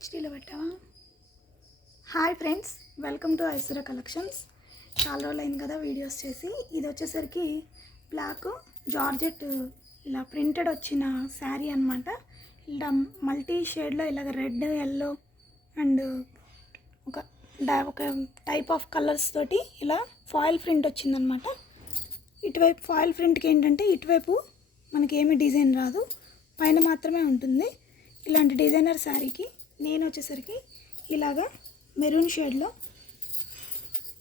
హెచ్డీలో పెట్టావా? Hi friends welcome to Aishwarya collections చాలా రోజులు అయింది కదా వీడియోస్ చేసి. ఇది వచ్చేసరికి బ్లాక్ జార్జెట్ ఇలా ప్రింటెడ్ వచ్చిన శారీ అనమాట ఇలా మల్టీ షేడ్లో ఇలాగ రెడ్ ఎల్లో అండ్ ఒక డై ఒక టైప్ ఆఫ్ కలర్స్ తోటి ఇలా ఫాయిల్ ప్రింట్ వచ్చిందనమాట ఇటువైపు ఫాయిల్ ప్రింట్కి ఏంటంటే ఇటువైపు మనకి ఏమి డిజైన్ రాదు. పైన మాత్రమే ఉంటుంది. ఇలాంటి డిజైనర్ శారీకి నేను వచ్చేసరికి ఇలాగా మెరూన్ షేడ్లో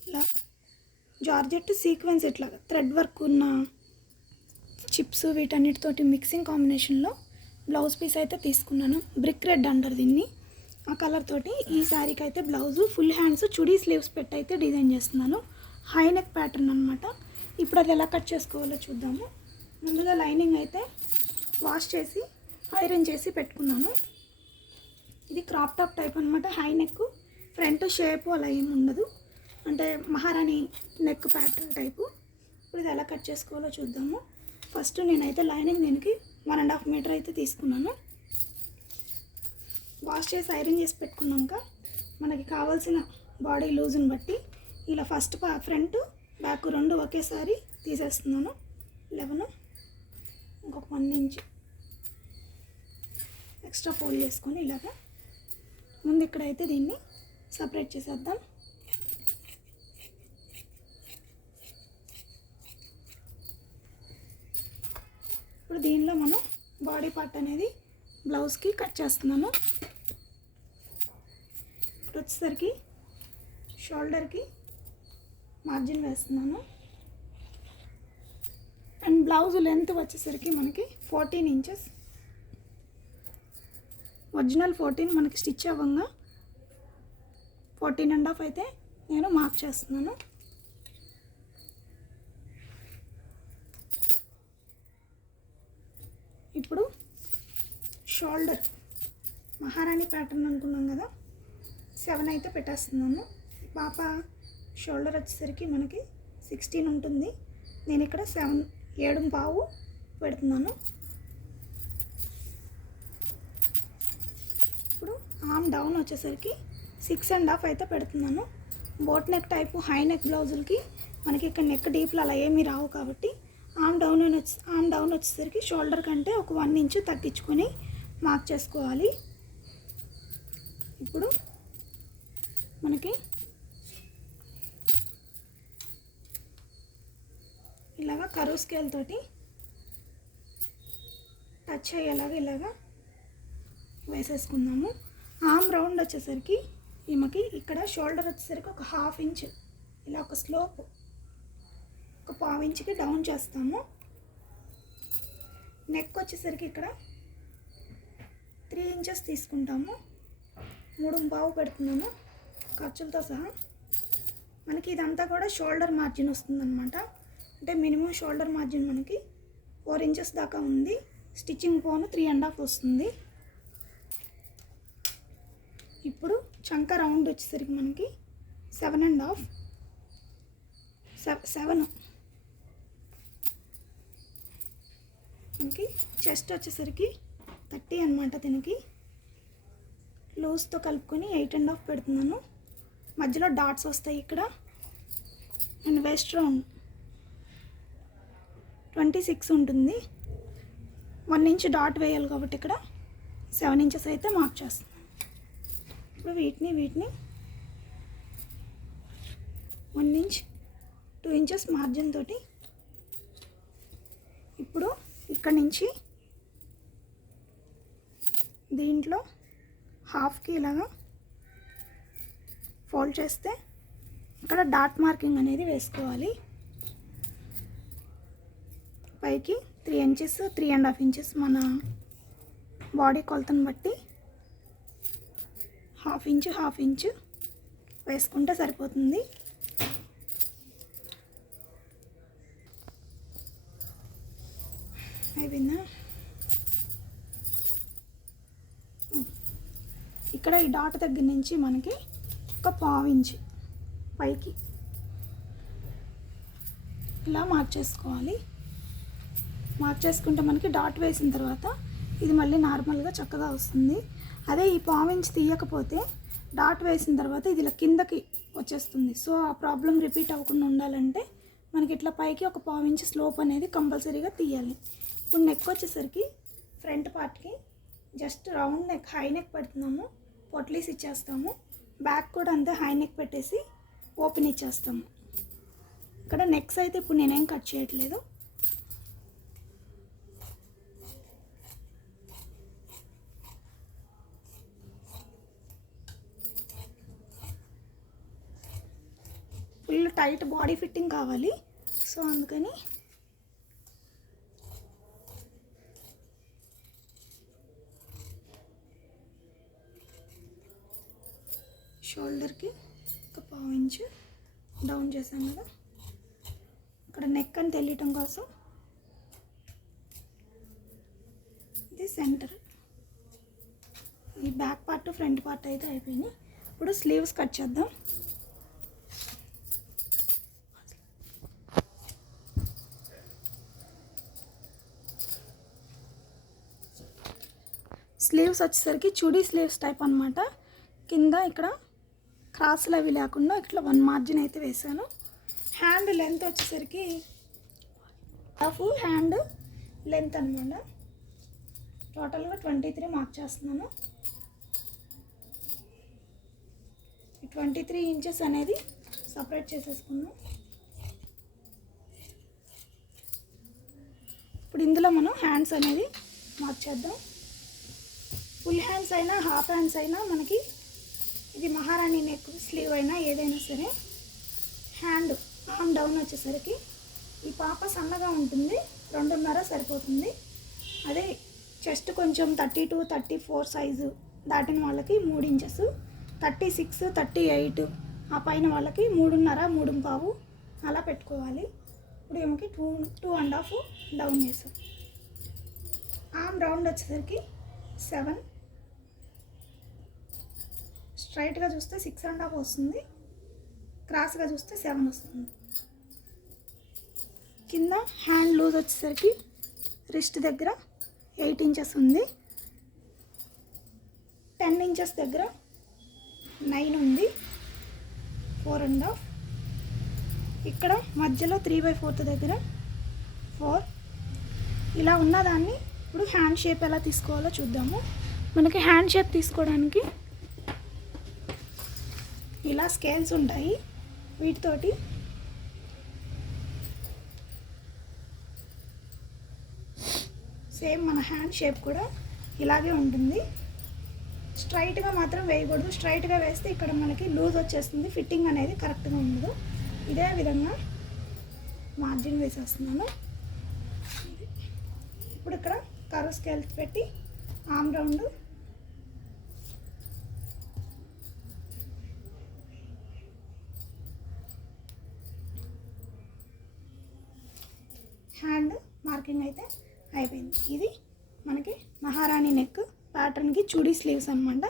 ఇలా జార్జెట్ సీక్వెన్స్ ఇట్లాగా థ్రెడ్ వర్క్ ఉన్న చిప్స్ వీటన్నిటితోటి మిక్సింగ్ కాంబినేషన్లో బ్లౌజ్ పీస్ అయితే తీసుకున్నాను. బ్రిక్ రెడ్ అంటారు దీన్ని. ఆ కలర్ తోటి ఈ శారీకి అయితే blouse full hands chudi sleeves పెట్టి అయితే డిజైన్ చేస్తున్నాను. హై నెక్ ప్యాటర్న్ అనమాట ఇప్పుడు అది ఎలా కట్ చేసుకోవాలో చూద్దాము. ముందుగా లైనింగ్ అయితే వాష్ చేసి ఐరన్ చేసి పెట్టుకున్నాను. ఇది క్రాప్ టాప్ టైప్ అనమాట హై నెక్ ఫ్రంట్ షేప్ అలా ఏమి ఉండదు. అంటే మహారాణి నెక్ ప్యాటర్న్ టైపు ఇప్పుడు ఇది ఎలా కట్ చేసుకోవాలో చూద్దాము. ఫస్ట్ నేనైతే లైనింగ్ దీనికి వన్ అండ్ హాఫ్ మీటర్ అయితే తీసుకున్నాను. వాష్ చేసి ఐరన్ చేసి పెట్టుకున్నాక మనకి కావాల్సిన బాడీ లూజ్ని బట్టి ఇలా ఫస్ట్ ఫ్రంట్ బ్యాక్ రెండు ఒకేసారి తీసేస్తున్నాను. లెవెన్ ఇంకొక వన్ ఇంచ్ ఎక్స్ట్రా ఫోల్డ్ చేసుకొని ఇలాగా ముందు ఇక్కడైతే దీన్ని సపరేట్ చేసేద్దాం. ఇప్పుడు దీనిలో మనం బాడీ పార్ట్ అనేది బ్లౌజ్కి కట్ చేస్తున్నాను. ఇప్పుడు వచ్చేసరికి షోల్డర్కి మార్జిన్ వేస్తున్నాను. అండ్ బ్లౌజ్ లెంత్ వచ్చేసరికి మనకి ఫోర్టీన్ ఇంచెస్ ఒరిజినల్ ఫోర్టీన్ మనకి స్టిచ్ అవ్వంగా ఫోర్టీన్ అండ్ హాఫ్ అయితే నేను మార్క్ చేస్తున్నాను. ఇప్పుడు షోల్డర్ మహారాణి ప్యాటర్న్ అనుకున్నాం కదా సెవెన్ అయితే పెట్టేస్తున్నాను. పాప షోల్డర్ వచ్చేసరికి మనకి సిక్స్టీన్ ఉంటుంది. నేను ఇక్కడ సెవెన్ ఏడు పావు పెడుతున్నాను. డౌన్ వచ్చేసరికి సిక్స్ అండ్ హాఫ్ అయితే పెడుతున్నాను. Boat neck type high neck బ్లౌజులకి మనకి ఇక్కడ నెక్ డీప్లు అలా ఏమీ రావు కాబట్టి ఆమ్ డౌన్ అని వచ్చి ఆమ్ డౌన్ వచ్చేసరికి షోల్డర్ కంటే ఒక వన్ ఇంచ్ తగ్గించుకొని మార్క్ చేసుకోవాలి. ఇప్పుడు మనకి ఇలాగా కరువు స్కేల్ తోటి టచ్ అయ్యేలాగా ఇలాగా వేసేసుకుందాము. ఆమ్ రౌండ్ వచ్చేసరికి ఈమెకి ఇక్కడ షోల్డర్ వచ్చేసరికి ఒక హాఫ్ ఇంచ్ ఇలా ఒక స్లోప్ ఒక పావు ఇంచుకి డౌన్ చేస్తాము. నెక్ వచ్చేసరికి ఇక్కడ త్రీ ఇంచెస్ తీసుకుంటాము. మూడు పావు పెడుతున్నాము ఖర్చులతో సహా. మనకి ఇదంతా కూడా షోల్డర్ మార్జిన్ వస్తుందన్నమాట. అంటే మినిమం షోల్డర్ మార్జిన్ మనకి ఫోర్ ఇంచెస్ దాకా ఉంది. స్టిచ్చింగ్ పోను త్రీ అండ్ హాఫ్ వస్తుంది. ఇప్పుడు చంక రౌండ్ వచ్చేసరికి మనకి సెవెన్ అండ్ హాఫ్. సెవెన్. మనకి చెస్ట్ వచ్చేసరికి థర్టీ అనమాట దీనికి. లూజ్తో కలుపుకొని ఎయిట్ అండ్ హాఫ్ పెడుతున్నాను. మధ్యలో డాట్స్ వస్తాయి ఇక్కడ. And waist round. Twenty six ఉంటుంది. వన్ ఇంచ్ డాట్ వేయాలి కాబట్టి ఇక్కడ. సెవెన్ ఇంచెస్ అయితే మార్క్ చేస్తాను. ఇప్పుడు వీటిని వీటిని one inch two inches margin తోటి ఇప్పుడు ఇక్కడ నుంచి దీంట్లో హాఫ్కి ఇలాగా ఫోల్డ్ చేస్తే ఇక్కడ డాట్ మార్కింగ్ అనేది వేసుకోవాలి. పైకి three inches three and half inches మన బాడీ కొలతను బట్టి హాఫ్ ఇంచు హాఫ్ ఇంచు వేసుకుంటే సరిపోతుంది. అయిపోయిందా? ఇక్కడ ఈ డాట్ దగ్గర నుంచి మనకి ఒక పావు ఇంచు పైకి ఇలా మార్క్ చేసుకోవాలి మార్క్ చేసుకుంటే మనకి డాట్ వేసిన తర్వాత ఇది మళ్ళీ నార్మల్గా చక్కగా వస్తుంది. అదే ఈ పావించి తీయకపోతే డాట్ వేసిన తర్వాత ఇది ఇలా కిందకి వచ్చేస్తుంది. సో ఆ ప్రాబ్లం రిపీట్ అవ్వకుండా ఉండాలంటే మనకి ఇట్లా పైకి ఒక పావించి స్లోప్ అనేది కంపల్సరీగా తీయాలి. ఇప్పుడు నెక్ వచ్చేసరికి ఫ్రంట్ పార్ట్కి just round neck high neck పెడుతున్నాము పొట్లీస్ ఇచ్చేస్తాము బ్యాక్ కూడా అంతే హై నెక్ పెట్టేసి ఓపెన్ ఇచ్చేస్తాము. ఇక్కడ నెక్స్ అయితే ఇప్పుడు నేనేం కట్ చేయట్లేదు. ఫుల్ టైట్ బాడీ ఫిట్టింగ్ కావాలి. సో అందుకని షోల్డర్కి ఒక పావు ఇంచు డౌన్ చేసాం కదా. ఇక్కడ నెక్ అని తెలియటం కోసం ఇది సెంటర్ ఈ బ్యాక్ పార్ట్ ఫ్రంట్ పార్ట్ అయితే అయిపోయినాయి. ఇప్పుడు స్లీవ్స్ కట్ చేద్దాం. స్లీవ్స్ వచ్చేసరికి చుడీ స్లీవ్స్ టైప్ అనమాట కింద ఇక్కడ క్రాస్లు అవి లేకుండా ఇట్లా వన్ మార్జిన్ అయితే వేసాను హ్యాండ్ లెంత్ వచ్చేసరికి హాఫ్ హ్యాండ్ లెంత్ అనమాట టోటల్గా ట్వంటీ త్రీ మార్క్ చేస్తున్నాను. ట్వంటీ త్రీ ఇంచెస్ అనేది సపరేట్ చేసేసుకున్నాం. ఇప్పుడు ఇందులో మనం హ్యాండ్స్ అనేది మార్చేద్దాం ఫుల్ హ్యాండ్స్ అయినా హాఫ్ హ్యాండ్స్ అయినా మనకి ఇది మహారాణి నెక్ స్లీవ్ అయినా ఏదైనా సరే హ్యాండ్ ఆమ్ డౌన్ వచ్చేసరికి ఈ పాప సన్నగా ఉంటుంది రెండున్నర సరిపోతుంది. అదే చెస్ట్ కొంచెం thirty two thirty four size దాటిన వాళ్ళకి మూడు inches thirty six thirty eight ఆ పైన వాళ్ళకి మూడున్నర మూడు పావు అలా పెట్టుకోవాలి. ఇప్పుడు ఏమికి two two and half down చేసాం. ఆమ్ రౌండ్ వచ్చేసరికి సెవెన్ స్ట్రైట్గా చూస్తే సిక్స్ అండ్ హాఫ్ వస్తుంది. క్రాస్గా చూస్తే సెవెన్ వస్తుంది. కింద హ్యాండ్ లూజ్ వచ్చేసరికి రిస్ట్ దగ్గర ఎయిట్ ఇంచెస్ ఉంది. టెన్ ఇంచెస్ దగ్గర నైన్ ఉంది. Four and half. ఇక్కడ మధ్యలో త్రీ బై ఫోర్త్ దగ్గర ఫోర్. ఇలా ఉన్నదాన్ని ఇప్పుడు హ్యాండ్ షేప్ ఎలా తీసుకోవాలో చూద్దాము. మనకి హ్యాండ్ షేప్ తీసుకోవడానికి ఇలా స్కేల్స్ ఉంటాయి వీటితోటి. సేమ్ మన హ్యాండ్ షేప్ కూడా ఇలాగే ఉంటుంది. స్ట్రైట్గా మాత్రం వేయకూడదు. స్ట్రైట్గా వేస్తే ఇక్కడ మనకి లూజ్ వచ్చేస్తుంది. ఫిట్టింగ్ అనేది కరెక్ట్గా ఉండదు. ఇదే విధంగా మార్జిన్ వేసేస్తున్నాను. ఇప్పుడు ఇక్కడ కర్వ్ స్కేల్స్ పెట్టి ఆమ్ రౌండ్ హ్యాండ్ మార్కింగ్ అయితే అయిపోయింది. ఇది మనకి మహారాణి నెక్ ప్యాటర్న్కి చూడీ స్లీవ్స్ అనమాట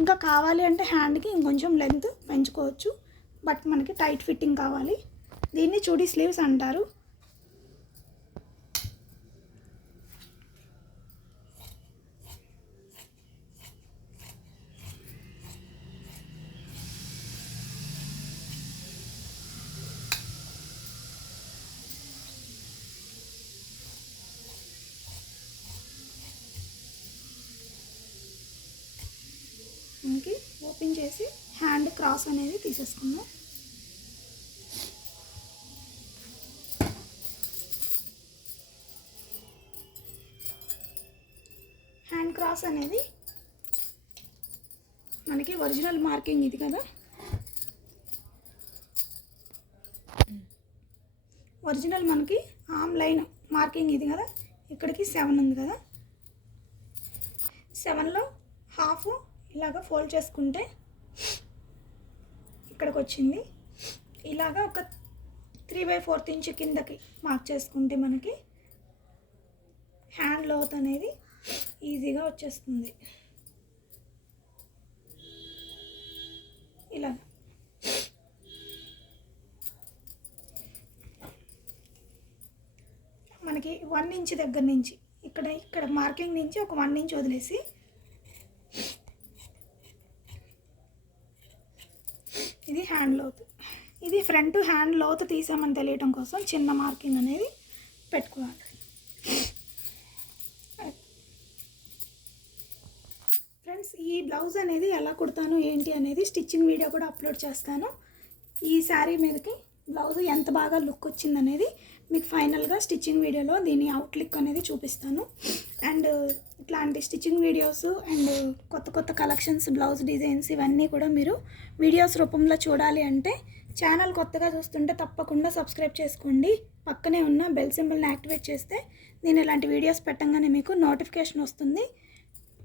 ఇంకా కావాలి అంటే హ్యాండ్కి ఇంకొంచెం లెంత్ పెంచుకోవచ్చు. బట్ మనకి టైట్ ఫిట్టింగ్ కావాలి. దీన్ని చూడీ స్లీవ్స్ అంటారు. మనకి చేసి హ్యాండ్ క్రాస్ అనేది తీసేసుకుందాం. హ్యాండ్ క్రాస్ అనేది మనకి ఒరిజినల్ మార్కింగ్ ఇది కదా? ఒరిజినల్ మనకి ఆమ్ లైన్ మార్కింగ్ ఇది కదా? ఇక్కడికి సెవెన్ ఉంది కదా? సెవెన్లో హాఫ్ ఇలాగ ఫోల్డ్ చేసుకుంటే ఇక్కడికి వచ్చింది ఇలాగ ఒక త్రీ బై ఫోర్త్ ఇంచ్ కిందకి మార్క్ చేసుకుంటే మనకి హ్యాండ్ లోత్ అనేది ఈజీగా వచ్చేస్తుంది. ఇలా. మనకి వన్ ఇంచ్ దగ్గర నుంచి ఇక్కడ ఇక్కడ మార్కింగ్ నుంచి ఒక వన్ ఇంచ్ వదిలేసి ఇది హ్యాండ్ లోతు ఇది ఫ్రంట్ హ్యాండ్ లోతు తీసామని తెలియటం కోసం చిన్న మార్కింగ్ అనేది పెట్టుకోవాలి. ఫ్రెండ్స్ ఈ బ్లౌజ్ అనేది ఎలా కుడతాను ఏంటి అనేది స్టిచ్చింగ్ వీడియో కూడా అప్లోడ్ చేస్తాను. ఈ శారీ మీదకి బ్లౌజ్ ఎంత బాగా లుక్ వచ్చిందనేది మీకు ఫైనల్గా స్టిచ్చింగ్ వీడియోలో దీని అవుట్లిక్ అనేది చూపిస్తాను. అండ్ ఇట్లాంటి స్టిచ్చింగ్ వీడియోస్ అండ్ కొత్త కొత్త కలెక్షన్స్ బ్లౌజ్ డిజైన్స్ ఇవన్నీ కూడా మీరు వీడియోస్ రూపంలో చూడాలి అంటే ఛానల్ కొత్తగా చూస్తుంటే తప్పకుండా సబ్స్క్రైబ్ చేసుకోండి. పక్కనే ఉన్న బెల్ సింబల్ని యాక్టివేట్ చేస్తే నేను ఇలాంటి వీడియోస్ పెట్టంగానే మీకు నోటిఫికేషన్ వస్తుంది.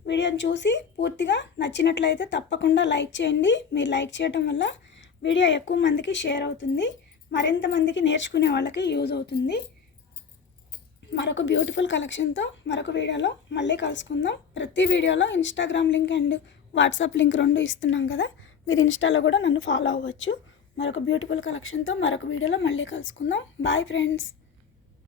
వీడియోని చూసి పూర్తిగా నచ్చినట్లయితే తప్పకుండా లైక్ చేయండి. మీరు లైక్ చేయడం వల్ల వీడియో ఎక్కువ మందికి షేర్ అవుతుంది. మరింత మందికి నేర్చుకునే వాళ్ళకి యూజ్ అవుతుంది. మరొక బ్యూటిఫుల్ కలెక్షన్తో మరొక వీడియోలో మళ్ళీ కలుసుకుందాం. ప్రతి వీడియోలో Instagram link and WhatsApp link రెండు ఇస్తున్నాం కదా మీరు ఇన్స్టాలో కూడా నన్ను ఫాలో అవ్వచ్చు. మరొక బ్యూటిఫుల్ కలెక్షన్తో మరొక వీడియోలో మళ్ళీ కలుసుకుందాం. Bye friends